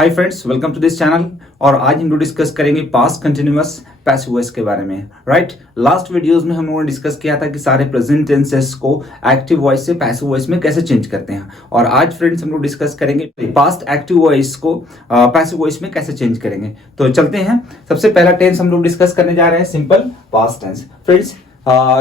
Hi friends, welcome to this channel. और आज हम लोग डिस्कस करेंगे पास्ट कंटिन्यूअस पैसिव वॉइस के बारे में। राइट, लास्ट वीडियोस में हम लोगों ने डिस्कस किया था कि सारे प्रेजेंट टेंसेस को एक्टिव वॉइस से पैसिव वॉइस में कैसे चेंज करते हैं। और आज फ्रेंड्स हम लोग डिस्कस करेंगे पास्ट एक्टिव वॉइस को पैसिव वॉइस में कैसे चेंज करेंगे। तो चलते हैं। सबसे पहला टेंस हम लोग डिस्कस करने जा रहे हैं, सिंपल पास्ट टेंस। फ्रेंड्स,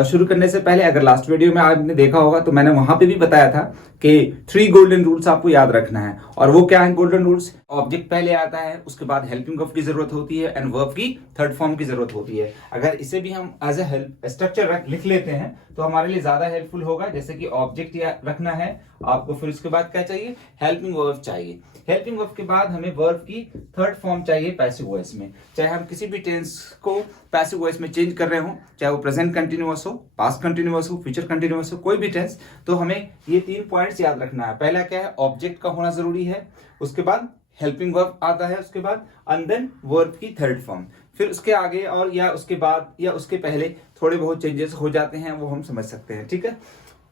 शुरू करने से पहले अगर लास्ट वीडियो में आपने देखा होगा तो मैंने वहां पे भी बताया था कि 3 गोल्डन रूल्स आपको याद रखना है। और वो क्या है गोल्डन रूल्स? ऑब्जेक्ट पहले आता है, उसके बाद हेल्पिंग वर्ब की जरूरत होती है एंड वर्ब की थर्ड फॉर्म की जरूरत होती है। अगर इसे भी हम एज ए स्ट्रक्चर लिख लेते हैं तो हमारे लिए ज्यादा हेल्पफुल होगा। जैसे कि ऑब्जेक्ट रखना है आपको, फिर उसके बाद क्या चाहिए? हेल्पिंग वर्ब चाहिए। हेल्पिंग वर्ब के बाद हमें वर्ब की थर्ड फॉर्म चाहिए पैसिव वॉइस में। चाहे हम किसी भी टेंस को पैसिव वॉइस में चेंज कर रहे हो, चाहे वो प्रेजेंट कंटिन्यूअस हो, पास्ट कंटिन्यूअस हो, फ्यूचर कंटिन्यूअस हो, कोई भी टेंस, तो हमें ये 3 पॉइंट्स याद रखना है। पहला क्या है? ऑब्जेक्ट का होना जरूरी है, उसके बाद हेल्पिंग वर्ब आता है, उसके बाद एंड देन वर्ब की थर्ड फॉर्म। फिर उसके आगे और या उसके बाद या उसके पहले थोड़े बहुत चेंजेस हो जाते हैं, वो हम समझ सकते हैं। ठीक है,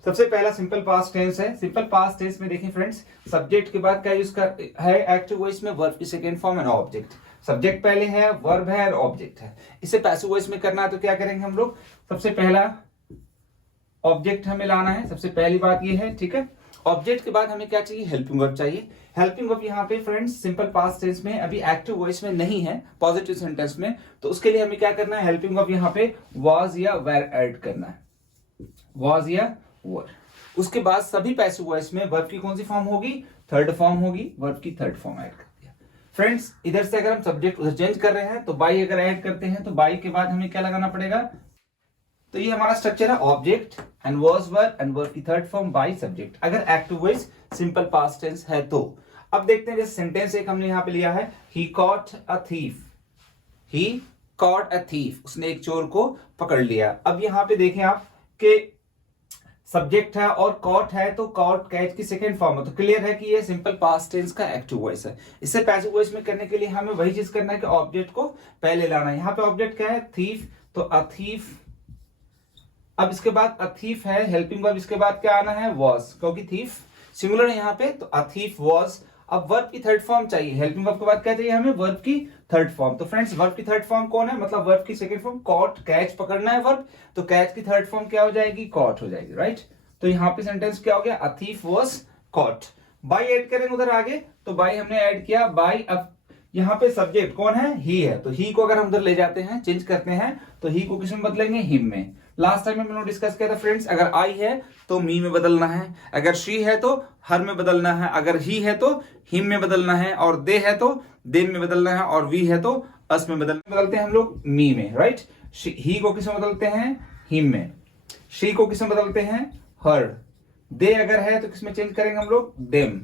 सबसे पहला सिंपल पास्ट टेंस है। सिंपल पास्ट टेंस में देखिए फ्रेंड्स, सब्जेक्ट के बाद क्या यूज कर है एक्टिव वॉइस में? वर्ब की second form and object. Subject पहले है, वर्ब है और ऑब्जेक्ट है। इसे पैसिव वॉइस में करना है तो क्या करेंगे हम लोग? सबसे पहला ऑब्जेक्ट हमें लाना है, सबसे पहली बात ये है। ठीक है, ऑब्जेक्ट के बाद हमें क्या चाहिए? हेल्पिंग वर्ब चाहिए। हेल्पिंग वर्ब यहाँ पे फ्रेंड्स सिंपल पास्ट टेंस में अभी एक्टिव वॉइस में नहीं है, पॉजिटिव सेंटेंस में, तो उसके लिए हमें क्या करना है? हेल्पिंग वर्ब यहाँ पे वाज या वेर ऐड करना है, वाज या वर। उसके बाद सभी पैसिव वॉइस में वर्ब की कौन सी फॉर्म होगी? थर्ड फॉर्म होगी, वर्ब की थर्ड फॉर्म ऐड कर दिया। फ्रेंड्स, इधर से अगर हम सब्जेक्ट उधर चेंज कर रहे हैं तो बाई अगर ऐड करते हैं तो बाई के बाद हमें क्या लगाना पड़ेगा? तो ये हमारा स्ट्रक्चर है, object and was were and verb की थर्ड फॉर्म बाई सब्जेक्ट, अगर active voice simple past tense है तो। अब देखते हैं, जैसे सेंटेंस एक हमने यहां पे लिया है, he caught a thief. He caught a thief, उसने एक चोर को पकड़ लिया। अब यहां पे देखें आप कि सब्जेक्ट है और कॉट है, तो कॉट कैच की सेकंड फॉर्म है, तो क्लियर है कि ये सिंपल पास्ट टेंस का एक्टिव वॉइस है। इसे पैसिव वॉइस में करने के लिए हमें वही चीज करना है कि ऑब्जेक्ट को पहले लाना है। यहाँ पे ऑब्जेक्ट क्या है? थीफ, तो अ थीफ। अब इसके बाद अ थीफ है, हेल्पिंग वर्ब इसके बाद क्या आना है? वॉज, क्योंकि थीफ सिंगुलर है यहाँ पे, तो अ थीफ वॉज। अब वर्ब की थर्ड फॉर्म चाहिए, हेल्पिंग वर्ब के बाद क्या चाहिए हमें? वर्ब की थर्ड फॉर्म। तो फ्रेंड्स, वर्ब की थर्ड फॉर्म कौन है? मतलब वर्ब की सेकंड फॉर्म कॉट, कैच पकड़ना है वर्ब, तो कैच की थर्ड फॉर्म क्या हो जाएगी? कॉट हो जाएगी। राइट, तो यहाँ पे सेंटेंस क्या हो गया? A thief was caught. By add करेंगे उधर आगे, तो बाय हमने ऐड किया, बाय। अब यहाँ पे सब्जेक्ट कौन है? ही है, तो ही को अगर हम उधर ले जाते हैं, चेंज करते हैं, तो ही को किस में बदलेंगे? हिम में। लास्ट टाइम हम लोग डिस्कस किया था फ्रेंड्स, अगर आई है तो मी में बदलना है, अगर शी है तो हर में बदलना है, अगर ही है तो हिम में बदलना है, और दे है तो देम में बदलना है, और वी है तो अस में बदलते हैं हम लोग मी में। राइट, ही को किस में बदलते हैं? हिम में। शी को किस में बदलते हैं? हर। दे अगर है तो किसमें चेंज करेंगे हम लोग? देम।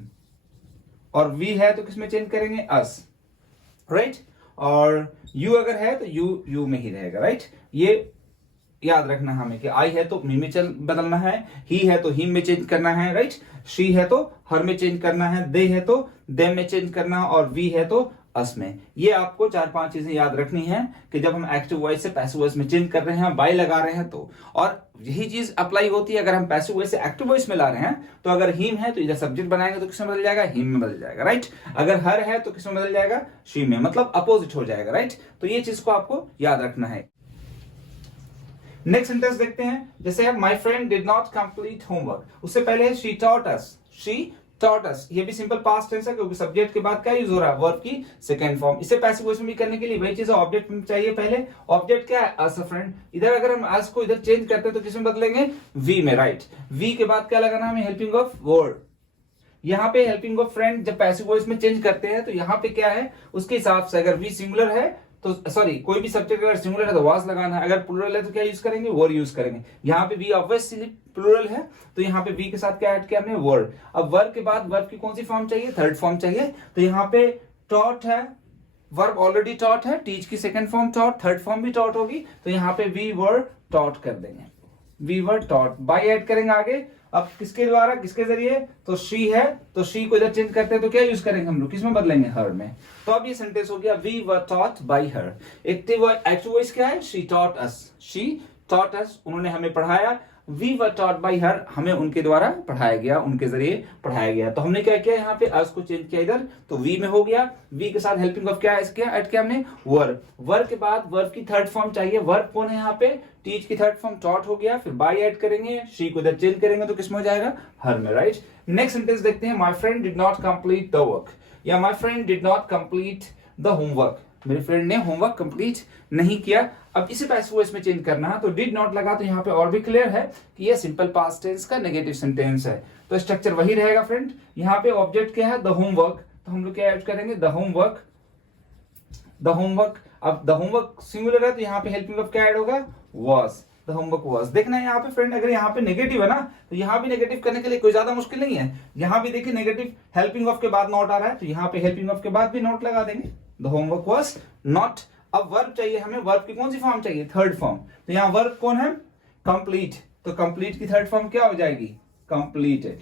और वी है तो किसमें चेंज करेंगे? अस। राइट, और यू अगर है तो यू में ही रहेगा। राइट, ये याद रखना हमें कि आई है तो मी में बदलना है, ही है तो हिम में चेंज करना है। राइट, शी है तो हर में चेंज करना है, दे है तो देम में चेंज करना है, और वी है तो अस में। ये आपको 4-5 चीजें याद रखनी है कि जब हम एक्टिव वॉइस से पैसिव वॉइस में चेंज कर रहे हैं, बाय लगा रहे हैं तो। और यही चीज अप्लाई होती है अगर हम पैसिव वॉइस से एक्टिव वॉइस में ला रहे हैं, तो अगर हिम है तो इधर सब्जेक्ट बनाएंगे तो किसमें बदल जाएगा? हिम में बदल जाएगा। राइट, अगर हर है तो किसमें बदल जाएगा? शी में, मतलब अपोजिट हो जाएगा। राइट, तो ये चीज को आपको याद रखना है। नेक्स्ट सेंटेंस देखते हैं, जैसे my friend did not complete homework, उससे पहले है she taught us. She taught अस, ये भी सिंपल पास्ट टेंस है, क्योंकि सब्जेक्ट के बाद क्या यूज हो रहा है? वर्ब की सेकंड फॉर्म। इसे पैसिव वॉइस में भी करने के लिए वही चीज है, ऑब्जेक्ट चाहिए पहले। ऑब्जेक्ट क्या है? अस अ फ्रेंड। इधर अगर हम अस को इधर चेंज करते हैं तो किसमें बदलेंगे? वी में। राइट, वी के बाद क्या लगाना हमें? Helping of word. यहाँ पे हेल्पिंग ऑफ फ्रेंड जब पैसिव वॉइस में चेंज करते हैं तो यहाँ पे क्या है? उसके हिसाब से अगर वी सिंगुलर है तो सॉरी, कोई भी सब्जेक्ट अगर सिंगुलर है तो वाज लगाना है, अगर प्लूरल है तो क्या यूज करेंगे? वर यूज करेंगे। यहाँ पे वी ऑब्वियसली प्लूरल है, तो यहाँ पे वी के साथ क्या ऐड किया हमने? वर्ड। अब वर्ड के बाद वर्ब की कौन सी फॉर्म चाहिए? थर्ड फॉर्म चाहिए, तो यहाँ पे टॉट है, वर्ब ऑलरेडी टॉट है, टीच की second form taught, third form भी टॉट होगी, तो यहाँ पे वी वर टॉट कर देंगे, we were taught. By add करेंगे आगे, अब किसके द्वारा, किसके जरिए? तो शी है, तो शी को इधर चेंज करते हैं तो क्या यूज करेंगे हम लोग? किसमें बदलेंगे? हर में। तो अब ये सेंटेंस हो गया, we were taught by her. Active voice क्या है? She taught us, she taught us, उन्होंने हमें पढ़ाया। We were taught by her, हमें उनके द्वारा पढ़ाया गया, उनके जरिए पढ़ाया गया। तो हमने क्या किया यहाँ पे अस को चेंज किया इधर, तो वी में हो गया। वी के साथ हेल्पिंग ऑफ क्या ऐड किया हमने, वर्ब। वर्ब के बाद वर्ब की थर्ड फॉर्म चाहिए। वर्ब कौन है यहाँ पे, टीच की थर्ड फॉर्म टॉट हो गया, फिर बाय ऐड करेंगे, शी को इधर चेंज करेंगे तो किसमें हो जाएगा, हर में, राइट। नेक्स्ट सेंटेंस देखते हैं, my friend did not complete the work, या my friend did not complete the homework, मेरे फ्रेंड ने होमवर्क कंप्लीट नहीं किया। अब इसे पैसिव वॉइस में चेंज करना है, तो डिड नॉट लगा तो यहाँ पे और भी क्लियर है कि ये सिंपल पास्ट टेंस का नेगेटिव सेंटेंस है, तो स्ट्रक्चर वही रहेगा फ्रेंड। यहाँ पे ऑब्जेक्ट क्या है, द होमवर्क, तो हम लोग क्या ऐड करेंगे, द होमवर्क, द होमवर्क। अब द होमवर्क सिंगुलर है तो यहाँ पे हेल्पिंग ऑफ क्या ऐड होगा, वॉज, द होमवर्क वॉज। देखना है यहाँ पे फ्रेंड, अगर यहाँ पे नेगेटिव है ना, तो यहाँ भी नेगेटिव करने के लिए कोई ज्यादा मुश्किल नहीं है। यहाँ भी देखिए नेगेटिव हेल्पिंग ऑफ के बाद नॉट आ रहा है, तो यहाँ पे हेल्पिंग ऑफ के बाद भी नॉट लगा देंगे, द होमवर्क वॉज नॉट। अब वर्ब चाहिए हमें, वर्ब की कौन सी फॉर्म चाहिए, थर्ड फॉर्म। तो यहाँ वर्ब कौन है, कंप्लीट, तो कंप्लीट की थर्ड फॉर्म क्या हो जाएगी, completed.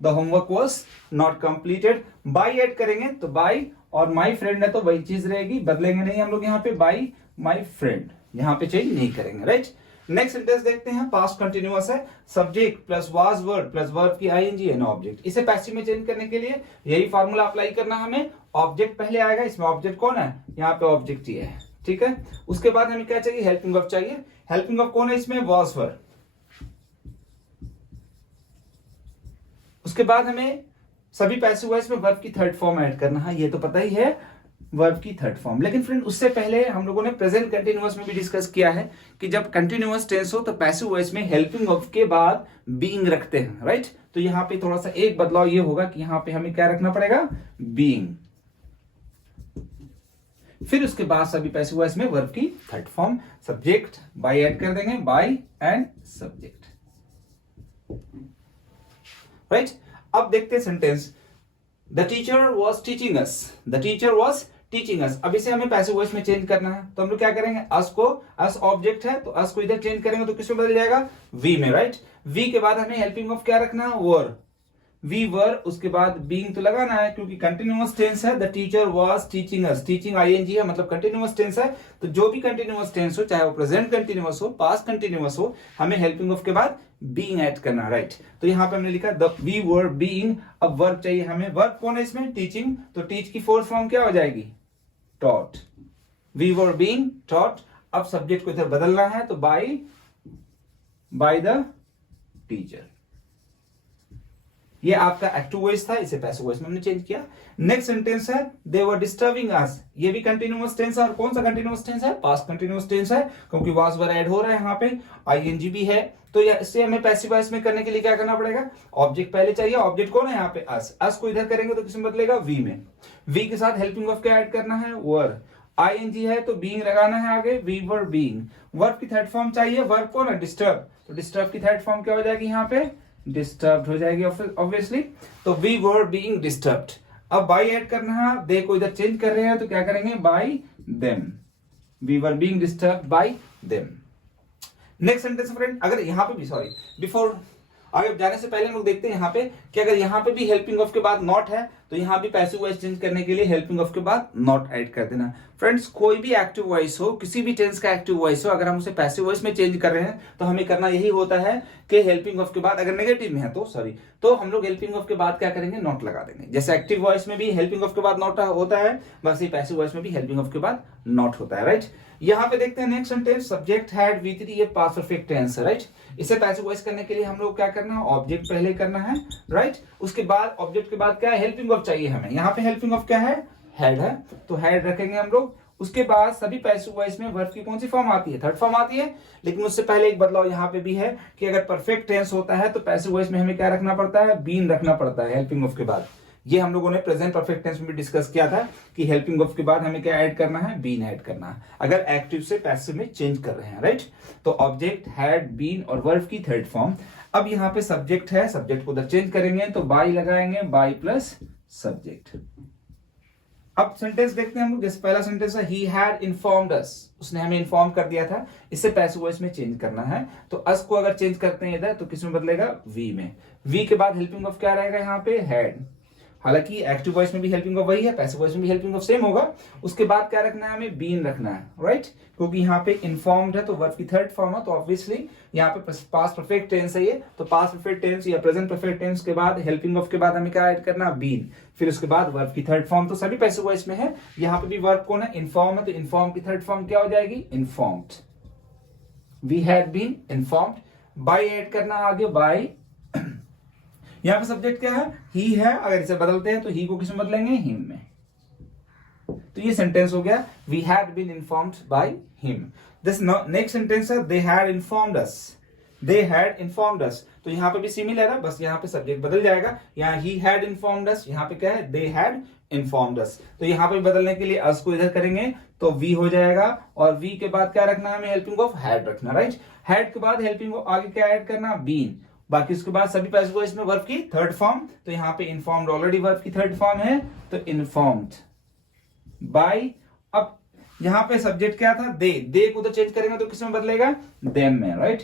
The homework was not completed. By add करेंगे तो बाई और माई फ्रेंड है तो वही चीज रहेगी, बदलेंगे नहीं हम लोग यहाँ पे, बाई माई फ्रेंड, यहाँ पे चेंज नहीं करेंगे, राइट। नेक्स्ट सेंटेंस देखते हैं, पास्ट कंटिन्यूअस है, subject plus was verb plus verb की आईएनजी एन ऑब्जेक्ट। इसे पैसिव में चेंज करने के लिए यही फॉर्मूला अप्लाई करना है हमें, ऑब्जेक्ट पहले आएगा, इसमें ऑब्जेक्ट कौन है, यहाँ पे ऑब्जेक्ट ही है, ठीक है। उसके बाद हमें क्या चाहिए, हेल्पिंग वर्ब चाहिए। हेल्पिंग वर्ब कौन है इसमें, वाज वर्ब। उसके बाद हमें सभी पैसिव वॉइस में वर्ब की थर्ड फॉर्म ऐड करना है, ये तो पता ही है, वर्ब की थर्ड फॉर्म। लेकिन फ्रेंड उससे पहले हम लोगों ने प्रेजेंट कंटिन्यूअस में भी डिस्कस किया है कि जब कंटिन्यूअस टेंस हो तो पैसिव वॉइस में हेल्पिंग ऑफ के बाद बीइंग रखते हैं, राइट। तो यहाँ पे थोड़ा सा एक बदलाव ये होगा कि यहाँ पे हमें क्या रखना पड़ेगा, बीइंग। फिर उसके बाद सभी पैसिव वॉइस में वर्ब की third form, subject by add कर देंगे, बाय एंड सब्जेक्ट, राइट। अब देखते हैं sentence, the teacher was teaching us, the teacher was teaching us. अब इसे हमें पैसिव वॉइस में चेंज करना है, तो हम लोग क्या करेंगे, अस को, अस ऑब्जेक्ट है तो अस को इधर चेंज करेंगे तो किसमें बदल जाएगा, वी में, राइट। वी के बाद हमें हेल्पिंग ऑफ क्या रखना है, वर, वी वर। उसके बाद बीइंग तो लगाना है क्योंकि कंटिन्यूअस टेंस है, the teacher was teaching us, teaching ING है मतलब कंटिन्यूअस टेंस है, तो जो भी कंटिन्यूअस टेंस हो, चाहे वो प्रेजेंट कंटिन्यूअस हो, पास्ट कंटिन्यूअस हो, हमें हेल्पिंग ऑफ के बाद बीइंग ऐड करना, राइट। तो यहां पे हमने लिखा द वी वर बीइंग। अब वर्ब चाहिए हमें, वर्ब कौन है इसमें, टीचिंग, तो टीच की फोर्थ फॉर्म क्या हो जाएगी, taught, we were being taught. अब सब्जेक्ट को इधर बदलना है तो बाय द टीचर। ये आपका एक्टिव वॉइस था, इसे पैसिव वॉइस में हमने चेंज किया। नेक्स्ट सेंटेंस है, दे वर डिस्टर्बिंग अस, ये भी कंटिन्यूअस टेंस है, और कौन सा कंटिन्यूअस टेंस है, पास्ट कंटिन्यूअस टेंस है, क्योंकि वाज वर ऐड हो रहा है यहाँ पे, आईएनजी भी है, तो इससे हमें पैसिव वॉइस में करने के लिए क्या करना पड़ेगा, ऑब्जेक्ट पहले चाहिए, ऑब्जेक्ट कौन है यहाँ पे, अस, अस को इधर करेंगे तो किसमें बदलेगा, वी में। वी के साथ हेल्पिंग ऑफ क्या ऐड करना है, वर, आईएनजी है तो बीइंग लगाना है आगे, वी वर बीइंग। वर्ब की थर्ड फॉर्म चाहिए, वर्ब कौन है, डिस्टर्ब, तो डिस्टर्ब की थर्ड फॉर्म क्या हो जाएगी यहाँ पे, डिस्टर्ब्ड हो जाएगी ऑब्वियसली, तो वी वर बीइंग डिस्टर्ब्ड। अब बाय ऐड करना है, दे को इधर चेंज कर रहे हैं तो क्या करेंगे, by them, we were being disturbed by them. Next sentence friend, अगर यहाँ पे भी, सॉरी बिफोर आगे जाने से पहले हम लोग देखते हैं यहाँ पे कि अगर यहाँ पे भी हेल्पिंग ऑफ के बाद नॉट है तो यहाँ भी पैसिव वॉइस चेंज करने के लिए हेल्पिंग ऑफ के बाद नॉट ऐड कर देना। फ्रेंड्स कोई भी एक्टिव वॉइस हो, किसी भी टेंस का एक्टिव वॉइस हो, अगर हम उसे पैसिव वॉइस में चेंज कर रहे हैं तो हमें करना यही होता है कि हेल्पिंग ऑफ के बाद, अगर नेगेटिव में है तो सॉरी, तो हम लोग हेल्पिंग ऑफ के बाद क्या करेंगे, नॉट लगा देंगे। जैसे एक्टिव वॉइस में भी हेल्पिंग ऑफ के बाद नॉट होता है, बस ये पैसिव वॉइस में भी हेल्पिंग ऑफ के बाद नॉट होता है, राइट। यहाँ पे देखते हैं next sentence, subject had V3, ये पास्ट परफेक्ट टेंस है, राइट। इसे पैसिव वॉइस करने के लिए हम लोग क्या करना है, ऑब्जेक्ट पहले करना है, राइट। उसके बाद ऑब्जेक्ट के बाद क्या है, हेल्पिंग ऑफ चाहिए हमें। यहाँ पे हेल्पिंग ऑफ क्या है, हैड है, तो हैड रखेंगे हम लोग। उसके बाद सभी पैसिव वॉइस में वर्ब की कौन सी फॉर्म आती है, थर्ड फॉर्म आती है। लेकिन उससे पहले एक बदलाव यहाँ पे भी है कि अगर परफेक्ट टेंस होता है तो पैसिव वॉइस में हमें क्या रखना पड़ता है, बीन रखना पड़ता है हेल्पिंग ऑफ के बाद। ये हम लोगों ने प्रेजेंट परफेक्ट टेंस में भी डिस्कस किया था कि हेल्पिंग ऑफ के बाद हमें क्या ऐड करना है, बीन ऐड करना है, अगर एक्टिव से पैसिव में चेंज कर रहे हैं, राइट। तो ऑब्जेक्ट, हैड, बीन और वर्ब की थर्ड फॉर्म। अब यहाँ पे सब्जेक्ट है, सब्जेक्ट को उधर चेंज करेंगे तो बाय लगाएंगे, बाय प्लस सब्जेक्ट। अब सेंटेंस देखते हैं हम लोग, जैसे पहला सेंटेंस है, ही हैड इन्फॉर्म्ड अस, उसने हमें इन्फॉर्म कर दिया था, इससे पैसिव वॉइस में चेंज करना है। तो अस को अगर चेंज करते हैं इधर तो किसमें बदलेगा, वी में। वी के बाद हेल्पिंग ऑफ क्या रहेगा यहाँ पे, हैड। हालांकि एक्टिव वॉइस में भी हेल्पिंग ऑफ वही है, पैसिव वॉइस में भी हेल्पिंग ऑफ सेम होगा। उसके बाद क्या रखना है हमें, बीन रखना है, राइट, क्योंकि यहाँ पे इन्फॉर्म्ड है तो वर्ब की थर्ड फॉर्म है, तो ऑब्वियसली यहाँ पे पास्ट परफेक्ट टेंस है ये, तो पास्ट परफेक्ट टेंस या प्रेजेंट परफेक्ट टेंस के बाद हेल्पिंग ऑफ के बाद हमें क्या ऐड करना, बीन, फिर उसके बाद वर्ब की थर्ड फॉर्म। तो सभी पैसिव वॉइस में है, यहाँ पे भी वर्ब कौन है, इन्फॉर्म है, तो इन्फॉर्म की थर्ड फॉर्म क्या हो जाएगी, informed, we had been informed. By add करना आगे, बाय, यहां पे सब्जेक्ट क्या है, ही है, अगर इसे बदलते हैं तो ही को किस में बदलेंगे, हिम में। तो ये सेंटेंस हो गया, we had been informed by him. This next sentence है, they had informed us, they had informed us, तो यहाँ पे भी सिमिलर है, बस यहाँ पे सब्जेक्ट बदल जाएगा, यहाँ ही हैड इन्फॉर्म्ड अस, यहाँ पे क्या है, दे हैड इन्फॉर्म्ड अस। तो यहाँ पे बदलने के लिए अस को इधर करेंगे तो वी हो जाएगा, और वी के बाद क्या रखना है हमें, हेल्पिंग ऑफ हैड रखना, राइट। हैड के बाद हेल्पिंग ऑफ आगे क्या ऐड करना, बीन, बाकी उसके बाद सभी पैसिव वॉइस में वर्ब की थर्ड फॉर्म, तो यहाँ पे इन्फॉर्म्ड ऑलरेडी वर्ब की थर्ड फॉर्म है, तो इन्फॉर्म्ड बाय। अब यहाँ पे सब्जेक्ट क्या था, दे को तो चेंज करेंगे तो किस में बदलेगा, देम में, राइट।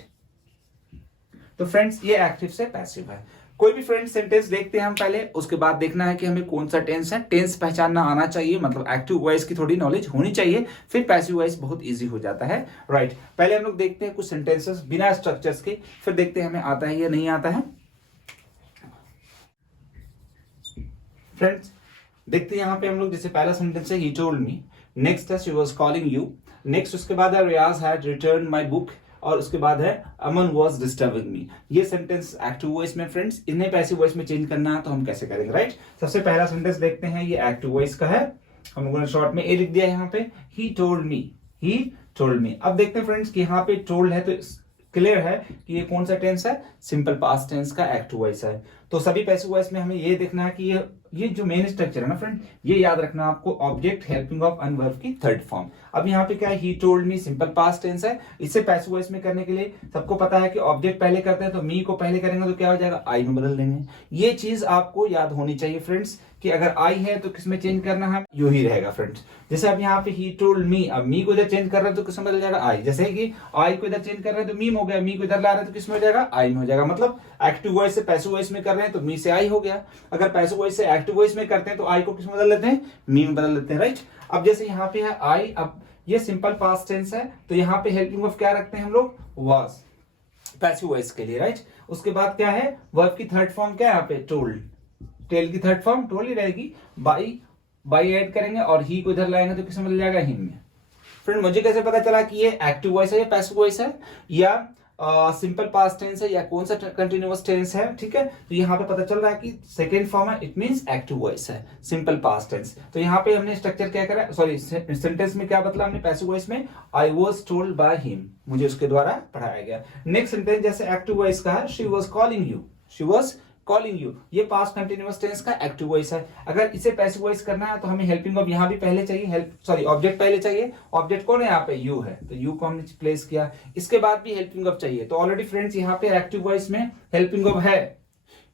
तो फ्रेंड्स ये एक्टिव से पैसिव है। कोई भी फ्रेंड्स सेंटेंस देखते हैं हम पहले, उसके बाद देखना है कि हमें कौन सा टेंस है, टेंस पहचानना आना चाहिए, मतलब एक्टिव वॉइस की थोड़ी नॉलेज होनी चाहिए, फिर पैसिव वॉइस बहुत इजी हो जाता है, राइट। पहले हम लोग देखते हैं कुछ सेंटेंसेस बिना स्ट्रक्चर्स के, फिर देखते हैं हमें आता है या नहीं आता है। फ्रेंड्स देखते हैं यहाँ पे हम लोग, जैसे पहला सेंटेंस है, ही टोल्ड मी, नेक्स्ट है she was calling you, next उसके बाद है रियाज हैड रिटर्न माय बुक, और उसके बाद है अमन वाज डिस्टर्बिंग मी। ये सेंटेंस एक्टिव वॉइस में फ्रेंड्स, इन्हें पैसिव वॉइस में चेंज करना है तो हम कैसे करेंगे, राइट। सबसे पहला सेंटेंस देखते हैं, ये एक्टिव वॉइस का है, हम लोगों ने शॉर्ट में ए लिख दिया यहाँ पे, ही टोल्ड मी, ही टोल्ड मी। अब देखते हैं फ्रेंड्स कि यहाँ पे टोल्ड है तो क्लियर है कि ये कौन सा टेंस है, सिंपल पास्ट टेंस का एक्टिव वॉइस है। तो सभी पैसिव वॉइस में हमें ये देखना है कि ये जो मेन स्ट्रक्चर है ना फ्रेंड, ये याद रखना आपको, object helping of and verb की थर्ड फॉर्म। अब यहाँ पे क्या है, he told me simple past tense है, इसे पैसिव वॉइस में करने के लिए सबको पता है कि ऑब्जेक्ट पहले करते हैं तो मी को पहले करेंगे तो क्या हो जाएगा, आई में बदल देंगे। ये चीज आपको याद होनी चाहिए फ्रेंड्स कि अगर आई है तो किसमें चेंज करना है, यू ही रहेगा फ्रेंड्स। जैसे अब यहाँ पे ही टोल्ड मी, अब मी को इधर चेंज कर रहे हैं तो किसमें बदल जाएगा, आई। जैसे कि आई को इधर चेंज कर रहे हैं तो मी हो गया, मी को इधर ला रहे हैं तो किसमें हो जाएगा, आई में हो जाएगा। मतलब एक्टिव वॉइस से पैसिव वॉइस में कर रहे हैं तो मी से आई हो गया, अगर पैसिव वॉइस से एक्टिव वॉइस में करते हैं तो आई को किसमें बदल लेते हैं, मी में बदल लेते हैं, राइट। अब जैसे यहाँ पे है आई, अब ये सिंपल पास्ट टेंस है तो यहाँ पे हेल्पिंग ऑफ क्या रखते हैं हम लोग, वाज, पैसिव वॉइस के लिए, राइट। उसके बाद क्या है, वर्ब की थर्ड फॉर्म क्या है यहाँ पे, टोल्ड, टेल की थर्ड फॉर्म टोल्ड ही रहेगी, बाई ऐड करेंगे और ही को इधर लाएंगे तो किसमें बदल जाएगा, हिम में। फ्रेंड मुझे कैसे पता चला कि ये एक्टिव वॉइस है या पैसिव वॉइस है, या सिंपल पास्ट टेंस है, या कौन सा कंटिन्यूअस टेंस है, ठीक है। तो यहाँ पे पता चल रहा है कि सेकेंड फॉर्म है, इट मींस एक्टिव वॉइस है, सिंपल पास्ट टेंस। तो यहाँ पे हमने स्ट्रक्चर क्या करा, सॉरी सेंटेंस में क्या बदला हमने, पैसिव वॉइस में I was told by him, मुझे उसके द्वारा पढ़ाया गया। नेक्स्ट सेंटेंस जैसे एक्टिव वॉइस का है, she was calling you, she was calling you, ये पास्ट कंटिन्यूअस टेंस का एक्टिव वॉइस है। अगर इसे पैसिव वॉइस करना है तो हमें हेल्पिंग ऑफ यहाँ भी पहले चाहिए, ऑब्जेक्ट पहले चाहिए। ऑब्जेक्ट कौन है यहाँ पे, यू है, तो यू को हमने प्लेस किया, इसके बाद भी हेल्पिंग ऑफ चाहिए। तो ऑलरेडी फ्रेंड्स यहाँ पे एक्टिव वॉइस में हेल्पिंग ऑफ है,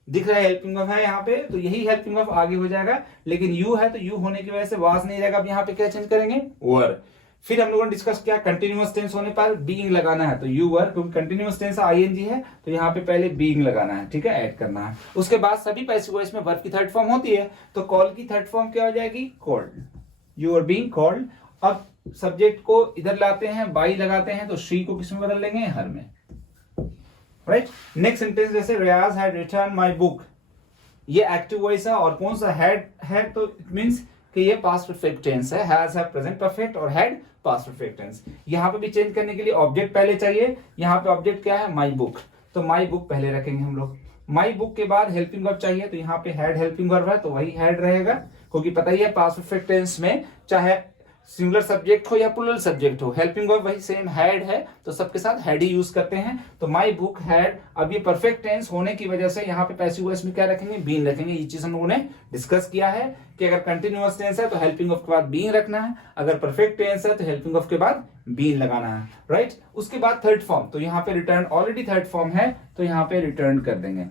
दिख रहा है हेल्पिंग ऑफ है यहाँ पे, तो यही हेल्पिंग ऑफ आगे हो जाएगा। लेकिन यू है तो यू होने की वजह से वाज नहीं रहेगा, अब यहाँ पे क्या चेंज करेंगे, वर। फिर हम लोगों ने डिस्कस किया कंटिन्यूअस टेंस होने पर बीइंग लगाना है, तो यू वर, क्योंकि कंटिन्यूअस टेंस आईएनजी है तो यहाँ पे पहले बीइंग लगाना है, ठीक है, ऐड करना है। उसके बाद सभी पैसिव वॉइस में वर्ब की थर्ड फॉर्म होती है, तो कॉल की थर्ड फॉर्म क्या हो जाएगी, called, you are being called. अब सब्जेक्ट को इधर लाते हैं, बाई लगाते हैं, तो शी को किसमें बदल देंगे, हर में, राइट। नेक्स्ट सेंटेंस जैसे रियाज हैड रिटर्न माय बुक, ये एक्टिव वॉइस है, और कौन सा हैड है, तो इट मींस कि ये पास्ट परफेक्ट टेंस है, हैज है प्रेजेंट परफेक्ट और हैड पास्ट परफेक्ट टेंस। यहाँ पे भी चेंज करने के लिए ऑब्जेक्ट पहले चाहिए, यहाँ पे ऑब्जेक्ट क्या है, माई बुक, तो माई बुक पहले रखेंगे हम लोग। माई बुक के बाद हेल्पिंग वर्ब चाहिए, तो यहाँ पे हैड हेल्पिंग वर्ब है तो वही हैड रहेगा, क्योंकि पता ही है पास्ट परफेक्ट टेंस में चाहे सिंगुलर सब्जेक्ट हो या प्लूरल सब्जेक्ट हो, हेल्पिंग वर्ब वही सेम हैड है, तो सबके साथ हैड ही यूज करते हैं। तो माई बुक हैड, अब ये परफेक्ट टेंस होने की वजह से यहाँ पे पैसिव वॉइस में क्या रखेंगे, बीन रखेंगे। ये चीज हम लोगों ने डिस्कस किया है कि अगर कंटिन्यूअस टेंस है तो हेल्पिंग ऑफ के बाद बीन रखना है, अगर परफेक्ट टेंस है तो हेल्पिंग ऑफ के बाद बीन लगाना है, राइट। उसके बाद थर्ड फॉर्म, तो यहाँ पे रिटर्न ऑलरेडी थर्ड फॉर्म है तो यहाँ पे रिटर्न कर देंगे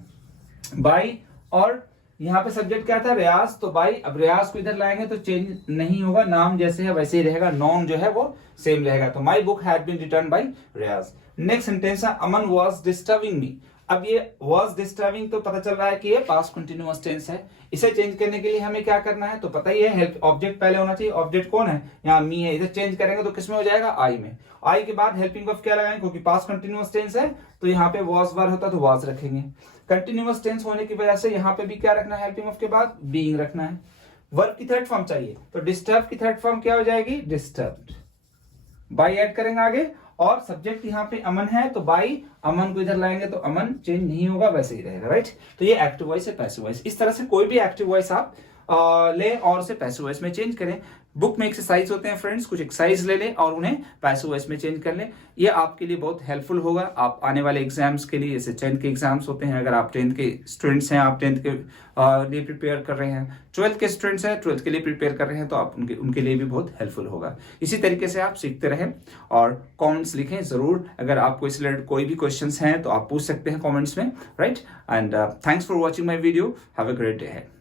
बाई, और यहाँ पे सब्जेक्ट क्या था, रियाज, तो बाई। अब रियाज को इधर लाएंगे तो चेंज नहीं होगा, नाम जैसे है वैसे ही रहेगा, नॉन जो है वो सेम रहेगा, तो my book had been return by Riyaz. Next sentence है अमन वाज डिस्टर्बिंग मी। अब ये was disturbing तो पता चल रहा है कि ये पास्ट कंटिन्यूअस टेंस है। इसे चेंज करने के लिए हमें क्या करना है, तो पता ही है हेल्प ऑब्जेक्ट पहले होना चाहिए। ऑब्जेक्ट कौन है, यहाँ मी है। इसे चेंज करेंगे तो किसमें हो जाएगा, आई में। आई के बाद हेल्पिंग वर्ब क्या लगाएंगे, क्योंकि पास्ट कंटिन्यूअस टेंस है तो यहाँ पे was वर्ब होता तो was रखेंगे। कंटिन्यूअस टेंस होने की वजह से यहाँ पे भी क्या रखना है, हेल्पिंग वर्ब के बाद बीइंग रखना है। वर्ब की थर्ड फॉर्म चाहिए तो डिस्टर्ब की थर्ड फॉर्म क्या हो जाएगी, डिस्टर्ब्ड। बाई ऐड करेंगे आगे, और सब्जेक्ट यहाँ पे अमन है तो बाई, अमन को इधर लाएंगे तो अमन चेंज नहीं होगा, वैसे ही रहेगा, राइट। तो ये एक्टिव वॉइस है, पैसिव वॉइस। इस तरह से कोई भी एक्टिव वॉइस आप ले और उसे पैसिव वॉइस में चेंज करें। बुक में एक्सरसाइज होते हैं फ्रेंड्स, कुछ एक्सरसाइज ले लें और उन्हें पैसिव वॉइस में चेंज कर लें। ये आपके लिए बहुत हेल्पफुल होगा। आप आने वाले एग्जाम्स के लिए, जैसे 10th के एग्जाम्स होते हैं, अगर आप 10th के स्टूडेंट्स हैं, आप 10th के लिए प्रिपेयर कर रहे हैं, 12th के स्टूडेंट्स हैं 12th के लिए प्रिपेयर कर रहे हैं, तो आप उनके लिए भी बहुत हेल्पफुल होगा। इसी तरीके से आप सीखते रहें और कमेंट्स लिखें जरूर। अगर आपको इस रिलेटेड कोई भी क्वेश्चंस हैं तो आप पूछ सकते हैं कमेंट्स में, right. And thanks for watching my video. Have a great day.